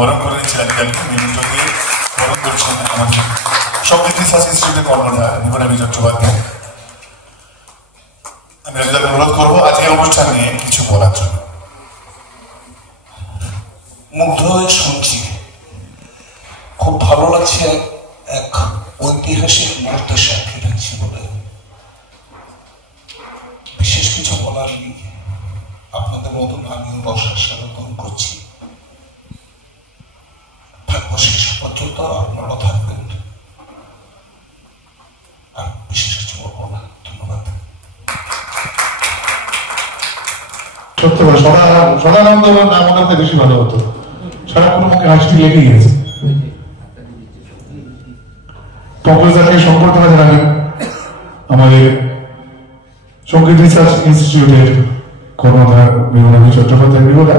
বরণ করে নিচ্ছিলেন মেমেন্টো দিয়ে বরণ করছেন আমাদের সঙ্গীত রিসার্চ ইনস্টিটিউটের কর্ণধার নিবরাবি চট্টোপাধ্যায়। আমি রাজুদাকে অনুরোধ করবো আজকের অনুষ্ঠান নিয়ে কিছু বলার জন্য। মুগ্ধ হয়ে শুনছি, খুব ভালো লাগছে। এক ঐতিহাসিক মুহূর্তের সাক্ষী থাকছি বলে বিশেষ কিছু বলার নেই। আপনাদের মতন আমিও বসার স্বাগতম করছি। থাকবো শেষ পর্যন্ত, আপনারা থাকবেন। আর বিশেষ কিছু বলবো না, ধন্যবাদ। সত্য সদানন্দ নাম ওনাতে বেশি ভালো হতো, সারাক্ষণ আমাকে হাসি লেগেই গেছে। পঙ্কজদাকে সম্পর্কে জানাবেন আমাদের সঙ্গীত রিসার্চ ইনস্টিটিউটের কর্ণধার নিবরাবি চট্টোপাধ্যায় নিবরা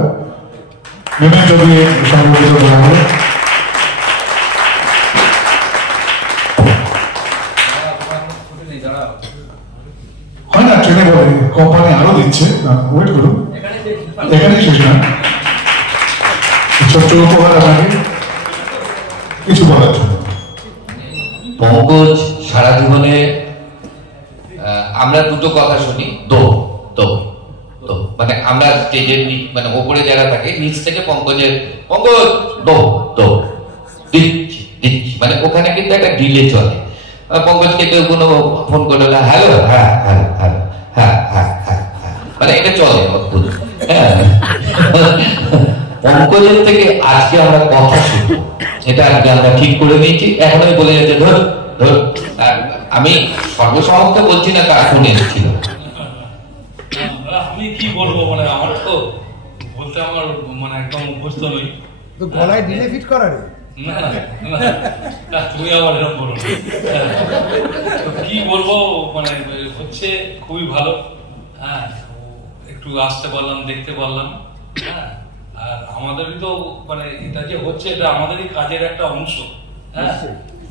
মেমেন্টো দিয়ে সম্পর্কিত করা হবে। হয় না, ট্রেনে বলে কোম্পানি আরো দিচ্ছে, ওয়েট করুন, এখানেই শেষ না। ছোট্ট উপহার আপনাকে কিছু বলার জন্য। পঙ্কজ সারা জীবনে আমরা দুটো কথা শুনি, দো দো দো, মানে আমরা স্টেজের মানে ওপরে যারা থাকে নিচ থেকে পঙ্কজের পঙ্কজ দো দো দিচ্ছি দিচ্ছি, মানে ওখানে কিন্তু একটা ডিলে চলে। পঙ্কজকে কেউ কোনো ফোন করে হ্যালো, হ্যাঁ হ্যালো হ্যালো, হ্যাঁ হ্যাঁ হ্যাঁ হ্যাঁ, মানে এটা চলে অদ্ভুত। হ্যাঁ, পঙ্কজের থেকে আজকে আমরা কথা শুনবো, এটা আজকে আমরা ঠিক করে নিয়েছি। এখন আমি বলে যাচ্ছে ধর ধর, আমি সর্বসমক্ষে বলছি না কার ফোন এসেছিল। আমি কি বলবো, মানে আমার তো বলতে আমার মানে একদম অভ্যস্ত নই। তো গলায় ডিলে ফিট করা রে না না, তুমি আবার এরকম বলো। কি বলবো, মানে হচ্ছে খুবই ভালো। হ্যাঁ, একটু আসতে পারলাম, দেখতে পারলাম। হ্যাঁ, আর আমাদেরই তো মানে এটা যে হচ্ছে, এটা আমাদেরই কাজের একটা অংশ। হ্যাঁ,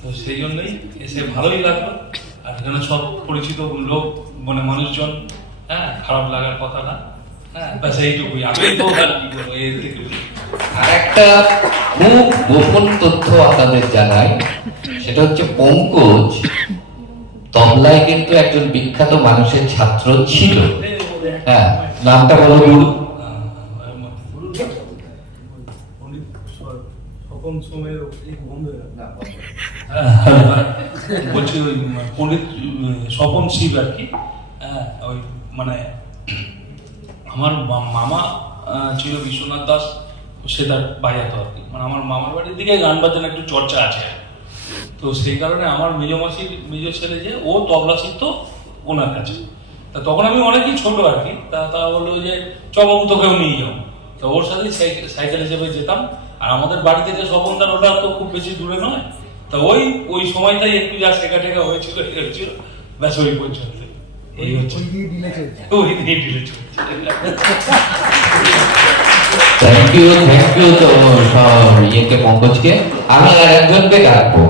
তো সেই জন্যই এসে ভালোই লাগলো। আর এখানে সব পরিচিত লোক, মানে মানুষজন। হ্যাঁ, খারাপ লাগার কথা না। হ্যাঁ, ব্যাস এইটুকুই। আমি তো কি বলবো, আর একটা খুব গোপন তথ্য আপনাদের জানাই, সেটা হচ্ছে পঙ্কজ তবলায় কিন্তু একজন বিখ্যাত মানুষের ছাত্র ছিল। হ্যাঁ, নামটা বলো গুরু। বলছি ওই পণ্ডিত স্বপন শিব আর কি। ওই মানে আমার মামা ছিল বিশ্বনাথ দাস, সে তার বাজাতো আর কি। মানে আমার মামার বাড়ির দিকে গান বাজানো একটু চর্চা আছে, তো সেই কারণে আমার মেজ ছেলে যে ও তবলা শিখতো ওনার কাছে। তা তখন আমি অনেকই ছোট আর কি। তা বললো যে বাবু তোকেও নিয়ে যাও। তো ওর সাথে সাইকেল হিসেবে যেতাম। আর আমাদের বাড়ি থেকে স্বপনদার ওটা তো খুব বেশি দূরে নয়। তা ওই সময়টাই একটু যা শেখা টেখা হয়েছিল, ব্যাস ওই পর্যন্ত। এই হচ্ছে থ্যাংক ইউ তো ইয়েকে, পঙ্কজকে। আমি আর একজনকে ডাকবো,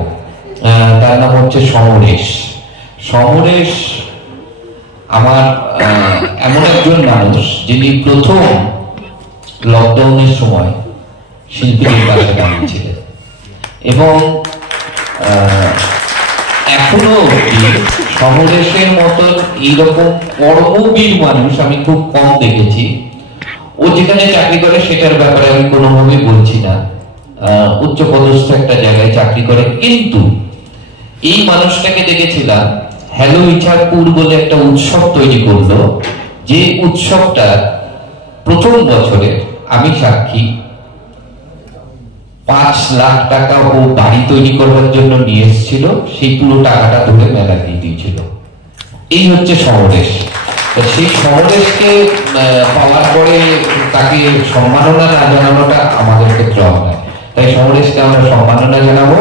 তার নাম হচ্ছে সমরেশ। সমরেশ আমার এমন একজন মানুষ যিনি প্রথম লকডাউনের সময় শিল্পীদের পাশে দাঁড়িয়েছিলেন, এবং এখনো সমরেশের মতন এইরকম কর্মবীর মানুষ আমি খুব কম দেখেছি। ও যেখানে চাকরি করে সেটার ব্যাপারে আমি কোনোভাবেই বলছি না, উচ্চপদস্থ একটা জায়গায় চাকরি করে, কিন্তু এই মানুষটাকে দেখেছিলাম হ্যালো ইছাপুর বলে একটা উৎসব তৈরি করলো, যে উৎসবটা প্রথম বছরে আমি সাক্ষী। 5 লাখ টাকা ও বাড়ি তৈরি করার জন্য নিয়ে এসেছিল, সেই পুরো টাকাটা ধরে মেলা দিয়ে দিয়েছিল। এই হচ্ছে সমরেশ। সেই সমরেশকে পাওয়ার পরে তাকে সম্মাননা না জানানোটা আমাদের ক্ষেত্রে হয়। তাই সমরেশকে আমরা সম্মাননা জানাবো।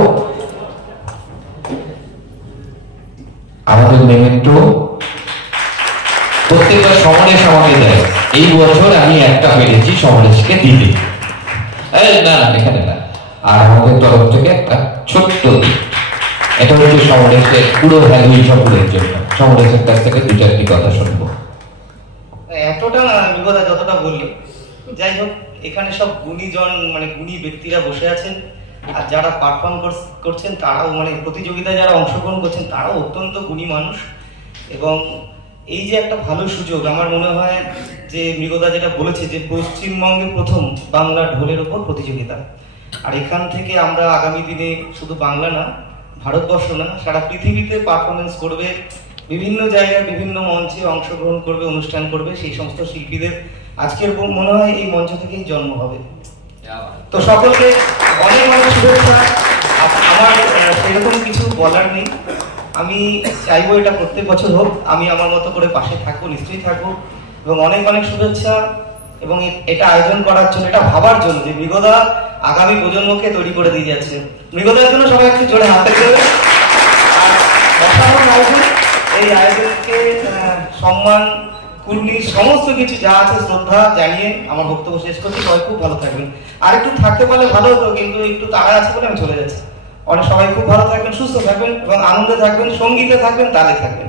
আমাদের মেমেন্টো প্রত্যেকটা সমরেশ আমাকে দেয়। এই বছর আমি একটা পেরেছি সমরেশকে দিতে। না এখানে না, আর আমাদের তরফ থেকে একটা ছোট্ট, এটা হচ্ছে সমরেশের পুরো ভ্যালু ইচ্ছাপুরের জন্য। সমরেশের কাছ থেকে 2-4টি কথা শুনবো। এতটা না বিপদা যতটা বললি, যাই হোক এখানে সব গুণীজন মানে গুণী ব্যক্তিরা বসে আছেন, আর যারা পারফর্ম করছেন তারাও মানে প্রতিযোগিতায় যারা অংশগ্রহণ করছেন তারাও অত্যন্ত গুণী মানুষ। এবং এই যে একটা ভালো সুযোগ, আমার মনে হয় যে মৃগদা যেটা বলেছে যে পশ্চিমবঙ্গে প্রথম বাংলা ঢোলের ওপর প্রতিযোগিতা, আর এখান থেকে আমরা আগামী দিনে শুধু বাংলা না, ভারতবর্ষ না, সারা পৃথিবীতে পারফরমেন্স করবে, বিভিন্ন জায়গায় বিভিন্ন মঞ্চে অংশগ্রহণ করবে, অনুষ্ঠান করবে। সেই সমস্ত শিল্পীদের আজকের মনে হয় এই মঞ্চ থেকেই জন্ম হবে। তো সকলকে অনেক অনেক শুভেচ্ছা। আমার সেরকম কিছু বলার নেই, আমি চাইবো এটা প্রত্যেক বছর হোক, আমি আমার মতো করে পাশে থাকবো, নিশ্চয়ই থাকবো। এবং অনেক অনেক শুভেচ্ছা, এবং এটা আয়োজন করার জন্য, এটা ভাবার জন্য যে মৃগদা আগামী প্রজন্মকে তৈরি করে দিয়ে যাচ্ছে। মৃগদার জন্য সবাই একটু জোরে হাতে দেবে। আর অসাধারণ আয়োজন, এই আয়োজনকে সম্মান, কুর্নি, সমস্ত কিছু যা আছে শ্রদ্ধা জানিয়ে আমার বক্তব্য শেষ করছি। সবাই খুব ভালো থাকবেন, আর একটু থাকতে পারলে ভালো হতো, কিন্তু একটু তাড়া আছে বলে আমি চলে যাচ্ছি। অনেক সবাই খুব ভালো থাকবেন, সুস্থ থাকবেন এবং আনন্দে থাকবেন, সঙ্গীতে থাকবেন, তালে থাকবেন।